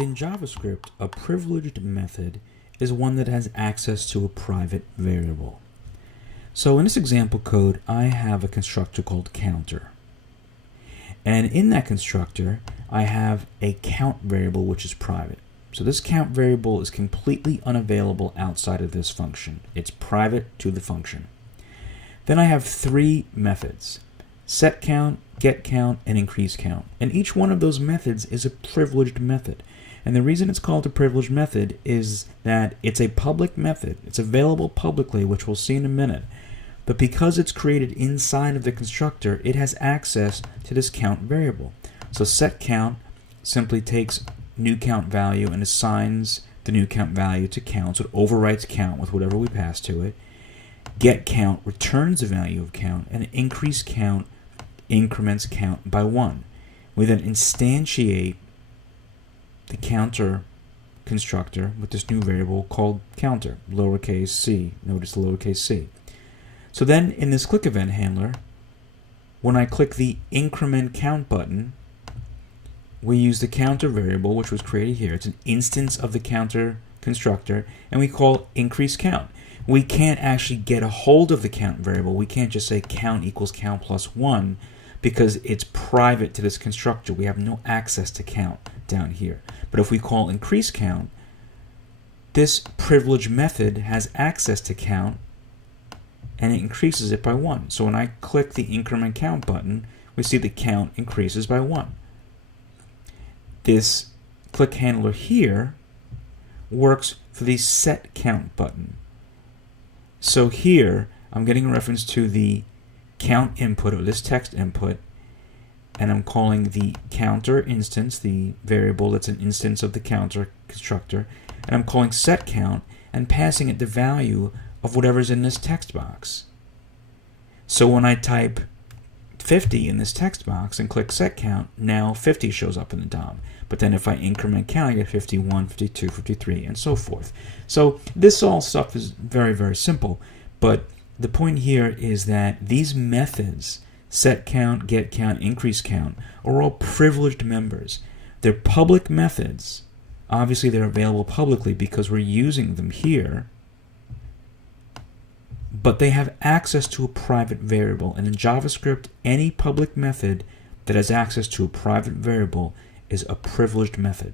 In JavaScript, a privileged method is one that has access to a private variable. So in this example code, I have a constructor called counter. And in that constructor, I have a count variable which is private. So this count variable is completely unavailable outside of this function. It's private to the function. Then I have three methods: set count, get count, and increase count. And each one of those methods is a privileged method. And the reason it's called a privileged method is that it's a public method. It's available publicly, which we'll see in a minute. But because it's created inside of the constructor, it has access to this count variable. So set count simply takes new count value and assigns the new count value to count. So it overwrites count with whatever we pass to it. Get count returns the value of count, and increase count increments count by 1. We then instantiate the counter constructor with this new variable called counter, lowercase c. Notice the lowercase c. So then in this click event handler, when I click the increment count button, we use the counter variable which was created here. It's an instance of the counter constructor, and we call increase count. We can't actually get a hold of the count variable. We can't just say count equals count plus 1 because it's private to this constructor. We have no access to count down here. But if we call increase count, this privileged method has access to count and it increases it by 1. So when I click the increment count button, we see the count increases by 1. This click handler here works for the set count button. So here I'm getting a reference to the count input, or this text input, and I'm calling the counter instance, the variable that's an instance of the counter constructor, and I'm calling set count and passing it the value of whatever's in this text box. So when I type 50 in this text box and click set count, now 50 shows up in the DOM. But then if I increment count, I get 51, 52, 53, and so forth. So this all stuff is very, very simple. But the point here is that these methods, set count, get count, increase count, are all privileged members. They're public methods. Obviously, they're available publicly because we're using them here. But they have access to a private variable. And in JavaScript, any public method that has access to a private variable is a privileged method.